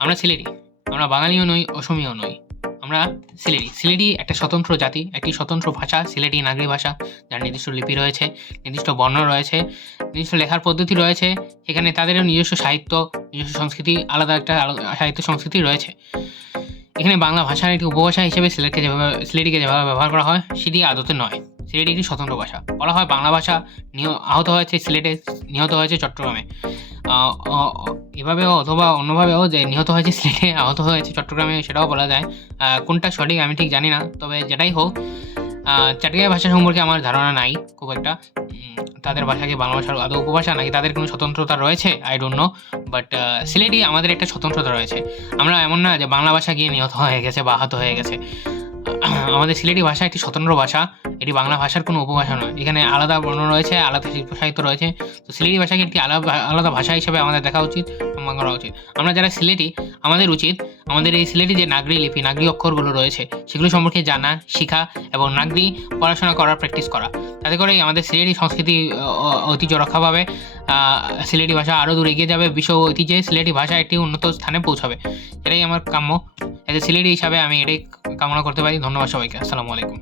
আমরা সিলেটি। আমরা বাঙালিও নই, অসমীয়াও নই। আমরা সিলেটি। সিলেটি একটা স্বতন্ত্র জাতি, একটি স্বতন্ত্র ভাষা, সিলেটি নাগরি ভাষা, যার নির্দিষ্ট লিপি রয়েছে, নির্দিষ্ট বর্ণ রয়েছে, নির্দিষ্ট লেখার পদ্ধতি রয়েছে। এখানে তাদেরও নিজস্ব সাহিত্য, নিজস্ব সংস্কৃতি, আলাদা একটা সাহিত্য সংস্কৃতি রয়েছে। এখানে বাংলা ভাষার একটি উপভাষা হিসেবে সিলেটিকে যেভাবে ব্যবহার করা হয়, সেটি আদতে নয়। সিলেটি একটি স্বতন্ত্র ভাষা। বলা হয় বাংলা ভাষা আহত হয়েছে সিলেটে, নিহত হয়েছে চট্টগ্রামে। এভাবেও অথবা অন্যভাবেও যে নিহত হয়েছে সিলেটে, আহত হয়েছে চট্টগ্রামে, সেটাও বলা যায়। কোনটা সঠিক আমি ঠিক জানি না। তবে যেটাই হোক, চাটুরিয়া ভাষা সম্পর্কে আমার ধারণা নাই খুব একটা। তাদের ভাষা কি বাংলা ভাষার আদৌ উপভাষা, নাকি তাদের কোনো স্বতন্ত্রতা রয়েছে, I don't know. But Sylheti আমাদের একটা স্বতন্ত্রতা রয়েছে। আমরা এমন না যে বাংলা ভাষা গিয়ে নিহত হয়ে গেছে বা আহত হয়ে গেছে। আমাদের সিলেটি ভাষা একটি স্বতন্ত্র ভাষা। এটি বাংলা ভাষার কোনো উপভাষা নয়। এখানে আলাদা বর্ণ রয়েছে, আলাদা শিল্প সাহিত্য রয়েছে। তো সিলেটি ভাষাকে একটি আলাদা ভাষা হিসেবে আমাদের দেখা উচিত, সম্মান করা উচিত। আমরা যারা সিলেটি, আমাদের উচিত আমাদের এই সিলেটি যে নাগরি লিপি, নাগরি অক্ষরগুলো রয়েছে, সেগুলো সম্পর্কে জানা, শিখা এবং নাগরি পড়াশোনা করার প্র্যাকটিস করা। তাতে করেই আমাদের সিলেটি সংস্কৃতি ঐতিহ্য রক্ষা পাবে। সিলেটি ভাষা আরও দূর এগিয়ে যাবে। বিশ্ব ঐতিহ্যে সিলেটি ভাষা একটি উন্নত স্থানে পৌঁছাবে। এটাই আমার কাম্য। এজ এ সিলেটি হিসাবে আমি এটাই কামনা করতে পারি। ধন্যবাদ সবাইকে। আসসালামু আলাইকুম।